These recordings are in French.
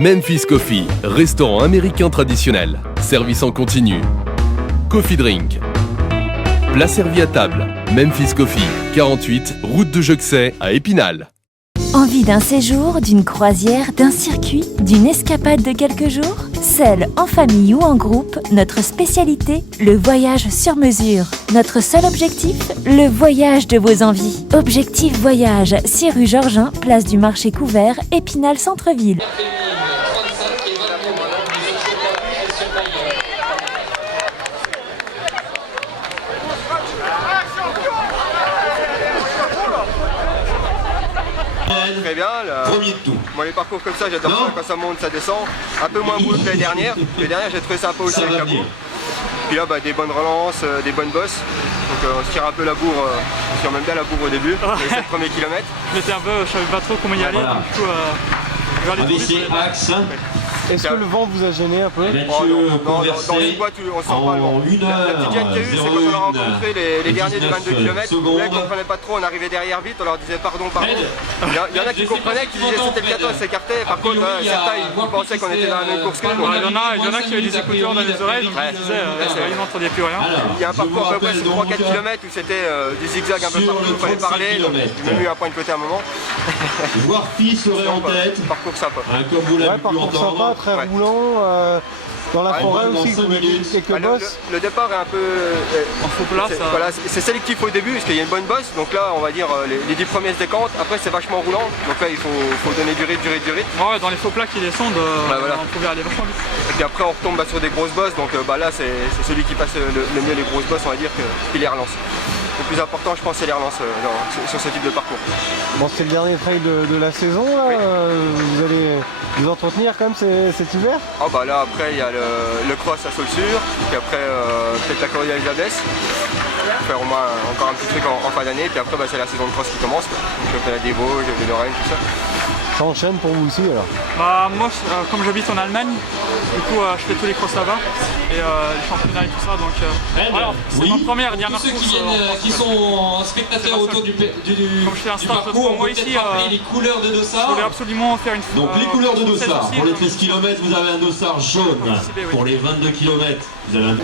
Memphis Coffee, restaurant américain traditionnel. Service en continu. Coffee Drink. Plat servi à table. Memphis Coffee, 48, route de Juxey à Épinal. Envie d'un séjour, d'une croisière, d'un circuit, d'une escapade de quelques jours? Seul, en famille ou en groupe, notre spécialité, le voyage sur mesure. Notre seul objectif, le voyage de vos envies. Objectif Voyage, 6 rue Georgin, place du Marché Couvert, Épinal Centre-Ville. Très bien, premier de tout. Moi les parcours comme ça j'adore ça, quand ça monte ça descend, un peu moins boulot que l'année dernière. L'année dernière j'ai trouvé sympa aussi avec la bourre. Puis là des bonnes relances, des bonnes bosses, donc on se tire un peu la bourre, on se tire même bien la bourre au début, les 7 premiers kilomètres. J'étais un peu, je savais pas trop comment y aller, voilà. Du coup vers les ABC axe. Est-ce que le vent vous a gêné un peu? Dans une boîte on sent pas le vent. La petite gêne qu'il y a eu, c'est quand on a rencontré les derniers du 22 km, là ils ne comprenaient pas trop, on arrivait derrière vite, on leur disait pardon. Il y en a qui comprenaient, qui disaient c'était le 14, s'écartait, par contre certains ils pensaient qu'on était dans la même course que nous. Il y en a qui avaient des écouteurs dans les oreilles, donc ils disaient ils n'entendaient plus rien. Il y a un parcours à peu près sur 3-4 km où c'était des zigzags un peu partout, il fallait parler, donc j'ai même eu un point de côté à un moment. Voir Phi serait en tête. Parcours sympa. Comme vous l'avez pu parcours entendre. sympa, très roulant. Dans la forêt aussi, vous avez quelques bosses. Le départ est un peu en faux plat. Voilà, c'est sélectif au début parce qu'il y a une bonne bosse. Donc là, on va dire les 10 premiers se décantent. Après, c'est vachement roulant. Donc là, il faut donner du rythme. Ouais, dans les faux plats qui descendent, on pouvait aller vachement vite. Et puis après, on retombe sur des grosses bosses. Donc là, c'est celui qui passe le mieux les grosses bosses, on va dire, qui les relance. Le plus important, je pense, c'est les relances sur ce type de parcours. Bon, c'est le dernier trail de la saison, là. Oui. Vous allez vous entretenir quand même cet hiver? Ah bah là, après, il y a le cross à Saulsure, puis après, peut-être la Corrida Elisabeth. Faire au moins encore un petit truc en fin d'année, puis après, c'est la saison de cross qui commence. Donc, le championnat des Vosges, de Lorraine, tout ça. Ça enchaîne pour vous aussi alors? Bah moi, comme j'habite en Allemagne, du coup je fais tous les cross là-bas et les championnats et tout ça, donc voilà, c'est ma dernière course. Ceux qui sont spectateurs autour du parcours, on peut peut-être rappeler les couleurs de dossard. Je voulais absolument faire une Donc les couleurs de dossard, pour les 13 km vous avez un dossard jaune, pour les 22 km vous avez un...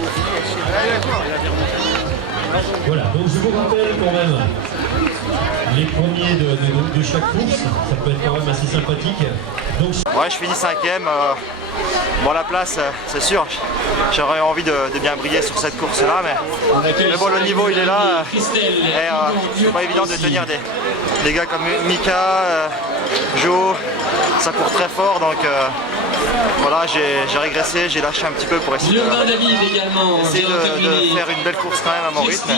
Voilà, donc je vous rappelle quand même les premiers de chaque course, ça peut être quand même assez sympathique. Donc... Ouais, je finis 5ème. Bon, la place, c'est sûr, j'aurais envie de bien briller sur cette course-là, mais bon, le niveau il est là. Et c'est pas évident de tenir des gars comme Mika, Joe, ça court très fort, donc voilà, j'ai régressé, j'ai lâché un petit peu pour essayer de faire une belle course quand même à mon rythme.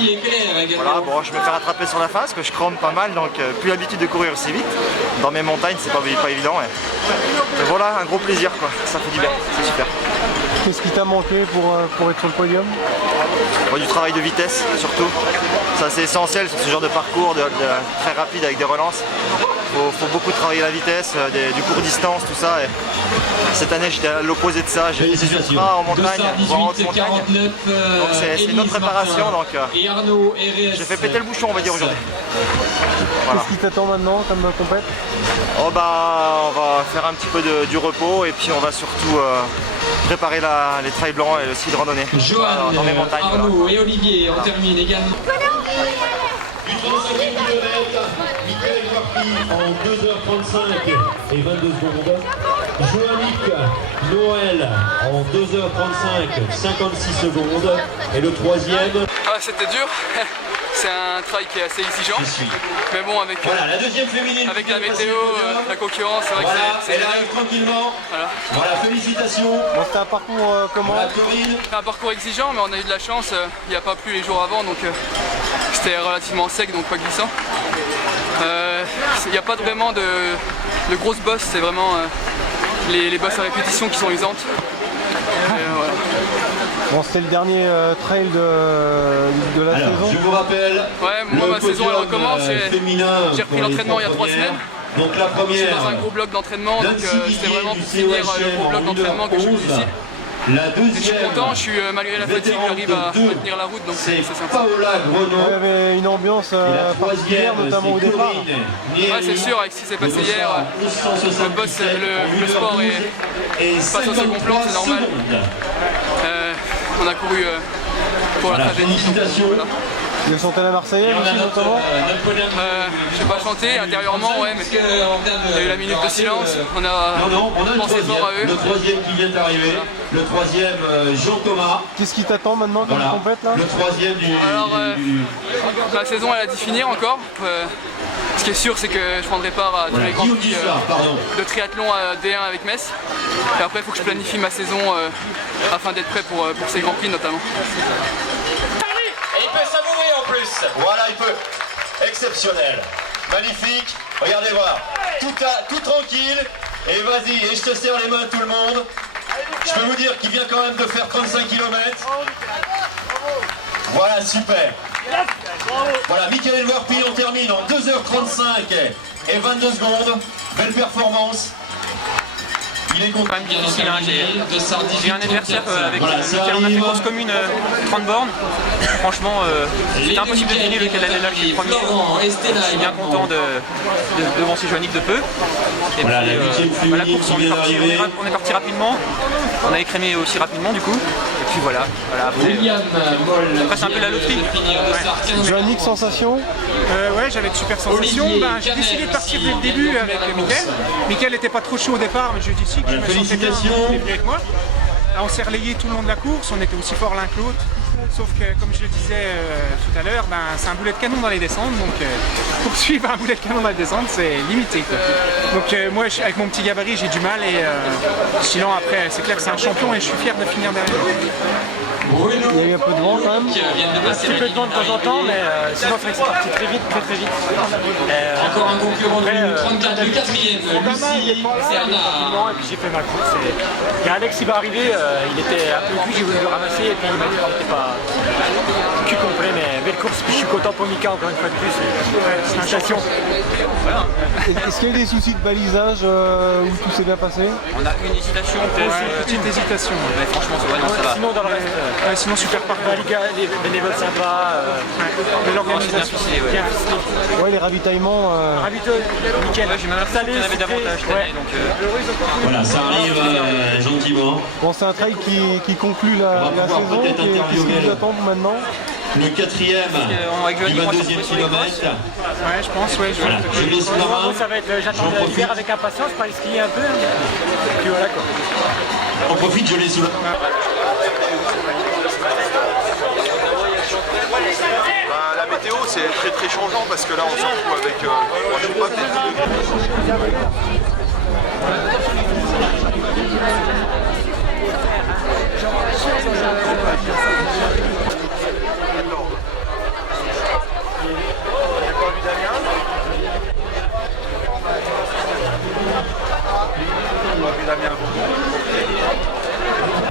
Voilà, bon, je me fais rattraper sur la face, que je crame pas mal, donc plus l'habitude de courir aussi vite. Dans mes montagnes, c'est pas évident. Et voilà, un gros plaisir, quoi. Ça fait du bien, c'est super. Qu'est-ce qui t'a manqué pour être sur le podium? Du travail de vitesse, surtout. Ça, c'est essentiel sur ce genre de parcours très rapide avec des relances. Faut beaucoup travailler la vitesse, du court distance, tout ça. Et cette année, j'étais à l'opposé de ça. J'ai fait des ultras en montagne, voire en haute montagne. Donc c'est une autre préparation. Donc j'ai fait péter le bouchon, on va dire, aujourd'hui. Voilà. Qu'est-ce qui t'attend maintenant comme compète? On va faire un petit peu du repos et puis on va surtout préparer les trails blancs et le ski de randonnée. Johan, dans les montagnes, Arnaud voilà. Et Olivier, on termine également. Du 35 km, Michael Varpi en 2h35 et 22 secondes. Joannick Noël en 2h35, 56 secondes. Et le troisième... Ah, c'était dur. C'est un trail qui est assez exigeant. Mais bon, avec, voilà, la deuxième féminine avec la météo, la concurrence, c'est vrai que c'est elle arrive tranquillement. Voilà, félicitations. Bon, c'était un parcours comment? C'est un parcours exigeant, mais on a eu de la chance. Il n'y a pas plu les jours avant, donc c'était relativement sec, donc pas glissant. Il n'y a pas vraiment de grosses bosses, c'est vraiment les bosses à répétition qui sont usantes. Voilà. Bon, c'était le dernier trail de la saison. Je vous rappelle, moi ma saison elle recommence, j'ai repris l'entraînement il y a 3 semaines. Donc la première, je suis dans un gros bloc d'entraînement, donc c'était vraiment pour finir le gros bloc d'entraînement que je fais ici. je suis content, malgré la fatigue, j'arrive à tenir la route, donc c'est sympa. Il y avait une ambiance particulière, notamment au départ. Ouais, c'est sûr, avec ce qui s'est passé hier, le sport passe au second plan, c'est normal. On a couru pour la tragédie. Vous avez chanté la Marseillaise aussi, notamment Je n'ai pas chanté intérieurement, ouais, mais il y a eu la minute de silence. On a pensé fort à eux. Le troisième qui vient d'arriver, le troisième Jean-Thomas. Qu'est-ce qui t'attend maintenant comme compète là? Le troisième du... Alors, la saison elle a dû finir encore. Ce qui est sûr, c'est que je prendrai part à tous les grands prix de triathlon à D1 avec Metz. Et après, il faut que je planifie ma saison afin d'être prêt pour ces grands prix notamment. Et il peut savourer en plus. Voilà, il peut. Exceptionnel. Magnifique. Regardez voir. Tout tranquille. Et vas-y, et je te serre les mains à tout le monde. Je peux vous dire qu'il vient quand même de faire 35 km. Voilà, super. Voilà, Michael Warpy, on termine en 2h35 et 22 secondes. Belle performance. Il est content. Quand même difficile, hein. J'ai un adversaire avec lequel on a fait course commune 30 bornes. Franchement, c'était impossible de deviner lequel allait lâcher le premier. Je suis bien content devant ces Joannick de peu. Et puis la course, on est parti rapidement. On a écrémé aussi rapidement du coup. Et puis voilà. Après c'est un peu la loterie. Joannick, sensation? Ouais, j'avais de super sensations. J'ai décidé de partir dès le début avec Mickaël. Mickaël n'était pas trop chaud au départ, mais je lui ai dit si, que je me sentais bien, il est venu avec moi. On s'est relayé tout le long de la course, on était aussi fort l'un que l'autre. Sauf que, comme je le disais tout à l'heure, c'est un boulet de canon dans les descentes. Donc, poursuivre un boulet de canon dans les descentes, c'est limité, quoi. Donc, moi, avec mon petit gabarit, j'ai du mal. Et sinon, après, c'est clair que c'est un champion et je suis fier de finir derrière. Il y a eu un peu de vent quand même. Un petit peu de vent de temps en temps, mais sinon c'est parti très vite, très vite. Encore un concurrent du 34, le quatrième, Lucie Serna. Et puis j'ai fait ma course. Et Alex il va arriver, il était un peu cuit, j'ai voulu le ramasser et puis il m'a dit qu'on n'était pas cul complet, mais belle course. Puis je suis content pour Mika encore une fois de plus. C'est un champion. Est-ce qu'il y a eu des soucis de balisage où tout s'est bien passé? On a une hésitation, une petite hésitation. Mais franchement, ça va. Sinon, dans le reste. Sinon super parcours. Les bénévoles sympas, l'organisation bien ficelée. Ouais, les ravitaillements. Nickel. J'ai même l'impression qu'il y en avait davantage cette année. Voilà, ça arrive gentiment. Bon, c'est un trail qui conclut la saison. Qu'est-ce qui vous attend maintenant? Le quatrième du 22e kilomètre. Ouais, je pense, ouais. Voilà, je laisse la main. Ça va être, j'attends l'hiver avec impatience, pas skier un peu. Puis voilà quoi. On profite, je l'ai sous la main. La météo c'est très très changeant parce que là on se retrouve avec je sais pas, peut-être 10 degrés.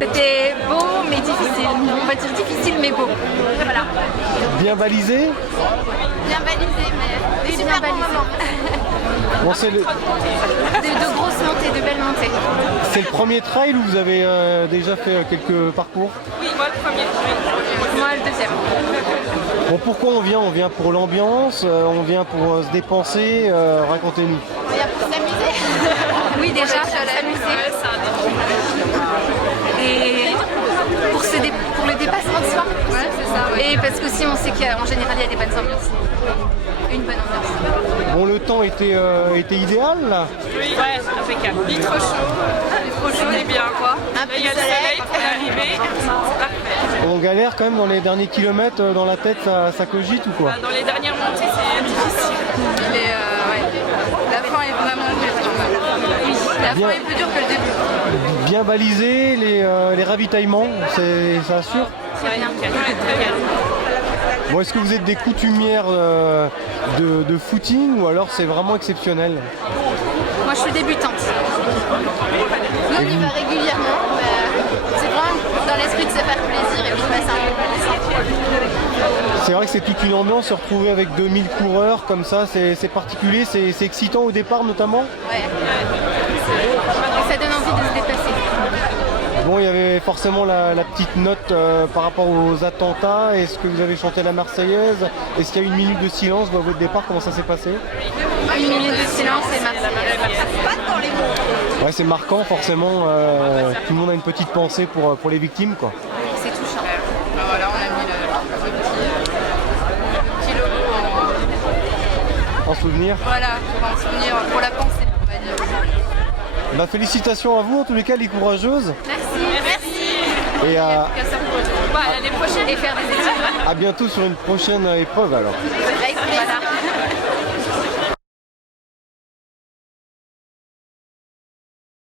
C'était beau mais difficile. On va dire difficile mais beau. Voilà. Bien balisé? Bien balisé mais des super bons moments. Bon, c'est de grosses montées, de belles montées. C'est le premier trail ou vous avez déjà fait quelques parcours? Oui, moi le premier. Moi le deuxième. Bon, pourquoi on vient? On vient pour l'ambiance, on vient pour se dépenser, racontez-nous. On vient pour s'amuser. Oui déjà, s'amuser. Et pour le dépassement de soi. Ouais, c'est ça. Ouais. Et parce que si on sait qu'en général il y a des bonnes ambiances. Une bonne ambiance. Bon, le temps était idéal là? Oui, ouais, impeccable. Il est trop chaud. On est bien quoi. Il y a le soleil pour arriver, c'est parfait. On galère quand même dans les derniers kilomètres, dans la tête ça cogite ou quoi? Dans les dernières montées c'est difficile. Mais la fin est vraiment dure. Oui, la fin est plus dure que le début. Bien balisé, les ravitaillements, ça assure? C'est bien, très bien. Bon, est-ce que vous êtes des coutumières de footing ou alors c'est vraiment exceptionnel? Moi je suis débutante. Nous on y va régulièrement, c'est vraiment dans l'esprit de se faire plaisir et puis passer un bon moment. C'est vrai que c'est toute une ambiance, se retrouver avec 2000 coureurs comme ça, c'est particulier, c'est excitant au départ notamment? Ouais, ça donne envie de se dépasser. Bon, il y avait forcément la petite note par rapport aux attentats. Est-ce que vous avez chanté la Marseillaise? Est-ce qu'il y a eu une minute de silence à votre départ? Comment ça s'est passé? Une minute de silence et Marseillaise. Ouais, c'est marquant forcément. Tout le monde a une petite pensée pour les victimes, quoi. C'est touchant. Voilà, on a mis le petit logo en souvenir. Voilà, en souvenir, pour la pensée, on va dire. Bah, félicitations à vous en tous les cas, les courageuses. Merci. Et l'année prochaine et faire des études. à bientôt sur une prochaine épreuve alors. Avec plaisir.